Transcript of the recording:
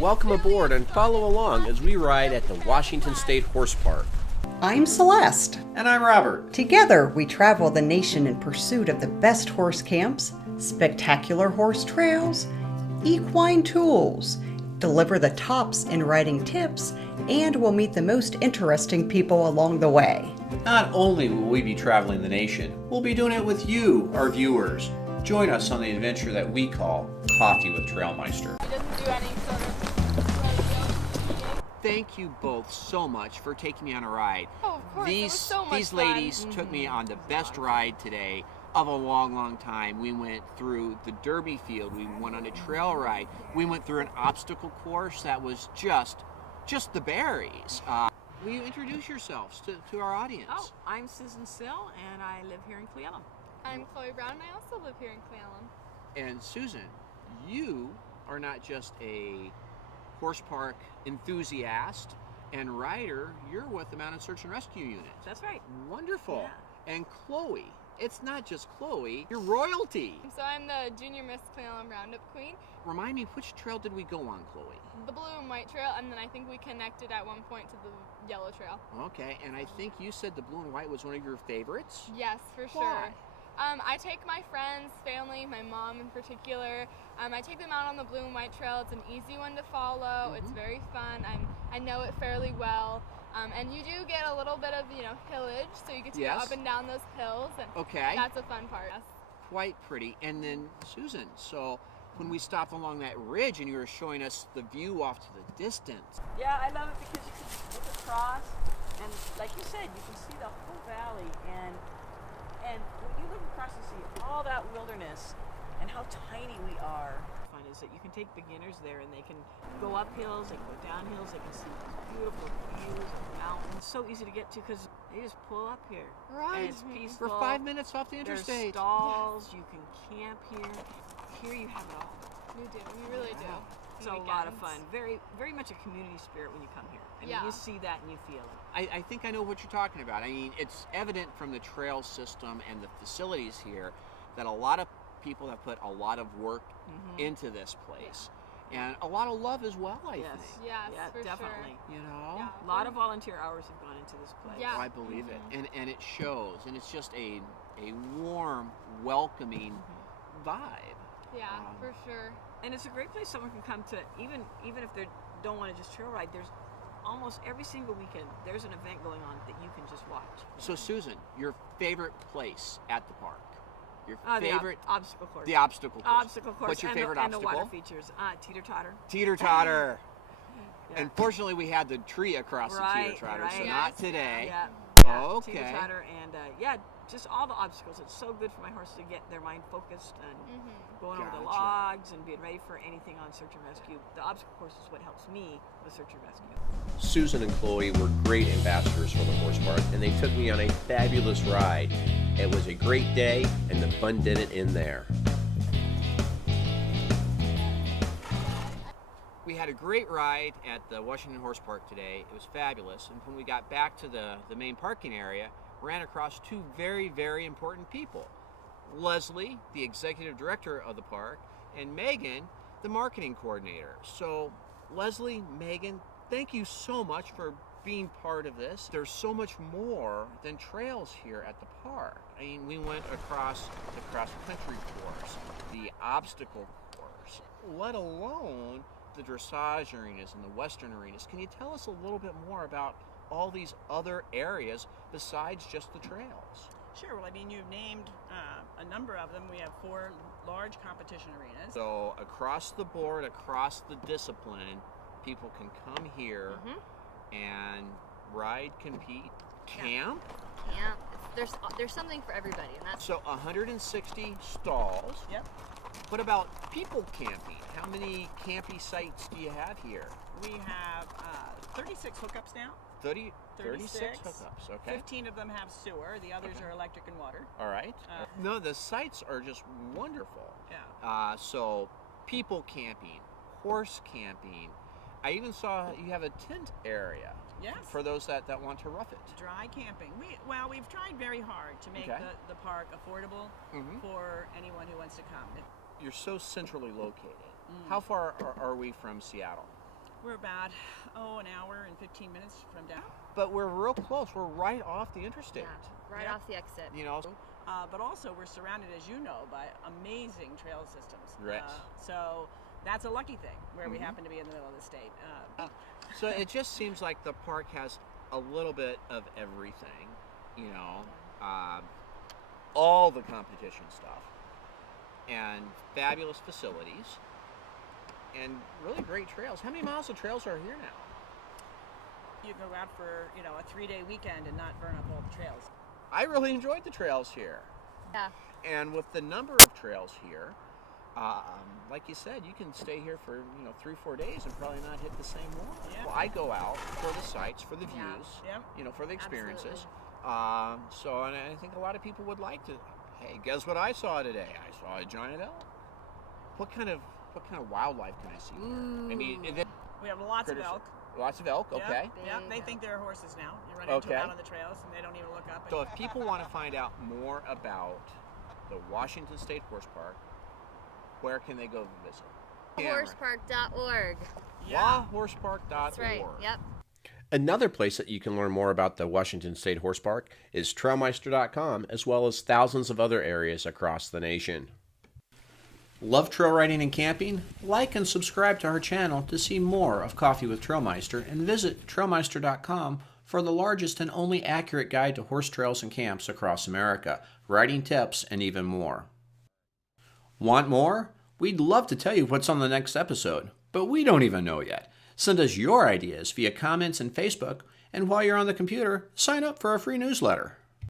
Welcome aboard and follow along as we ride at the Washington State Horse Park. I'm Celeste. And I'm Robert. Together, we travel the nation in pursuit of the best horse camps, spectacular horse trails, equine tools, deliver the tops in riding tips, and we'll meet the most interesting people along the way. Not only will we be traveling the nation, we'll be doing it with you, our viewers. Join us on the adventure that we call Coffee with TrailMeister. He doesn't do any sort of Thank you both so much for taking me on a ride. Oh, of course. It was so much These fun. ladies took me on the best ride today of a long, long time. We went through the Derby field. We went on a trail ride. We went through an obstacle course that was just the berries. Will you introduce yourselves to our audience? Oh, I'm Susan Sill, and I live here in Cle Elum. I'm Chloe Brown, and I also live here in Cle Elum. And Susan, you are not just a horse park enthusiast and rider, you're with the Mounted Search and Rescue Unit. That's right. Wonderful. Yeah. And Chloe, it's not just Chloe, you're royalty. So I'm the Junior Miss Cle Elum Roundup Queen. Remind me, which trail did we go on, Chloe? The blue and white trail, and then I think we connected at one point to the yellow trail. Okay, and I think you said the blue and white was one of your favorites? Yes, for sure. Why? I take my friends, family, my mom in particular. I take them out on the blue and white trail. It's an easy one to follow. It's very fun. I know it fairly well. And you do get a little bit of, hillage, so you get to go up and down those hills. And Okay. that's a fun part. Quite pretty. And then, Susan, so when we stopped along that ridge and you were showing us the view off to the distance. Yeah, I love it because you can look across, and like you said, you can see the whole valley, and when you look across and see all that wilderness and how tiny we are, fun is that you can take beginners there and they can go up hills, they can go down hills, they can see these beautiful views of mountains. So easy to get to because they just pull up here. Right. And it's peaceful. For 5 minutes off the There's interstate. stalls, you can camp here. Here you have it all. We do. We really do. It's a lot of fun. Very, very much a community spirit when you come here. I mean, you see that and you feel it. I think I know what you're talking about. I mean, it's evident from the trail system and the facilities here that a lot of people have put a lot of work into this place. And a lot of love as well, I think. Yes, Yeah, for definitely. sure. You know? Yeah. A lot of volunteer hours have gone into this place. Yeah. I believe it. And it shows. And it's just a warm, welcoming vibe. Yeah, for sure. And it's a great place someone can come to, even if they don't want to just trail ride. There's almost every single weekend, there's an event going on that you can just watch. So, Susan, your favorite place at the park? Your The favorite obstacle course. The obstacle course. Obstacle course. What's your favorite and obstacle? And the water features. Teeter-totter. Teeter-totter. Yeah. Unfortunately, we had the tree across the teeter-totter, so not today. Yeah. Okay. Teeter-totter and just all the obstacles. It's so good for my horse to get their mind focused and going over the logs and being ready for anything on search and rescue. The obstacle course is what helps me with search and rescue. Susan and Chloe were great ambassadors for the horse park, and they took me on a fabulous ride. It was a great day, and the fun didn't end there. We had a great ride at the Washington Horse Park today. It was fabulous, and when we got back to the main parking area, ran across two very, very important people. Leslie, the executive director of the park, and Megan, the marketing coordinator. So, Leslie, Megan, thank you so much for being part of this. There's so much more than trails here at the park. I mean, we went across the cross-country course, the obstacle course, let alone the dressage arenas and the western arenas. Can you tell us a little bit more about all these other areas besides just the trails? Sure. Well, I mean, you've named a number of them. We have 4 large competition arenas. So across the board, across the discipline, people can come here and ride, compete, camp. Camp. There's something for everybody, and that's So 160 stalls. Yep. What about people camping? How many campy sites do you have here? We have 36 hookups now. 36 hookups, okay. 15 of them have sewer. The others are electric and water. All right. No, the sites are just wonderful. Yeah. So people camping, horse camping. I even saw you have a tent area. Yes. For those that want to rough it. Dry camping. We've tried very hard to make the park affordable for anyone who wants to come. You're so centrally located. How far are we from Seattle? We're about, an hour and 15 minutes from down. But we're real close. We're right off the interstate. Yeah, right off the exit. You know. But also we're surrounded, as you know, by amazing trail systems. Right. So that's a lucky thing where we happen to be in the middle of the state. So it just seems like the park has a little bit of everything, you know, all the competition stuff, and fabulous facilities, and really great trails. How many miles of trails are here now? You can go out for, a 3-day weekend and not burn up all the trails. I really enjoyed the trails here. Yeah. And with the number of trails here, like you said, you can stay here for 3-4 days and probably not hit the same one. Yeah. Well, I go out for the sights, for the views, for the experiences. And I think a lot of people would like to. Hey, guess what I saw today? I saw a giant elk. What kind of wildlife can I see here? I mean, we have lots of elk. Lots of elk, okay. Yeah, they think they're horses now. You run into them out on the trails and they don't even look up. So if people want to find out more about the Washington State Horse Park, where can they go visit? Horsepark.org. Horsepark.org. That's right, yep. Another place that you can learn more about the Washington State Horse Park is TrailMeister.com, as well as thousands of other areas across the nation. Love trail riding and camping? Like and subscribe to our channel to see more of Coffee with TrailMeister, and visit TrailMeister.com for the largest and only accurate guide to horse trails and camps across America, riding tips, and even more. Want more? We'd love to tell you what's on the next episode, but we don't even know yet. Send us your ideas via comments and Facebook, and while you're on the computer, sign up for our free newsletter.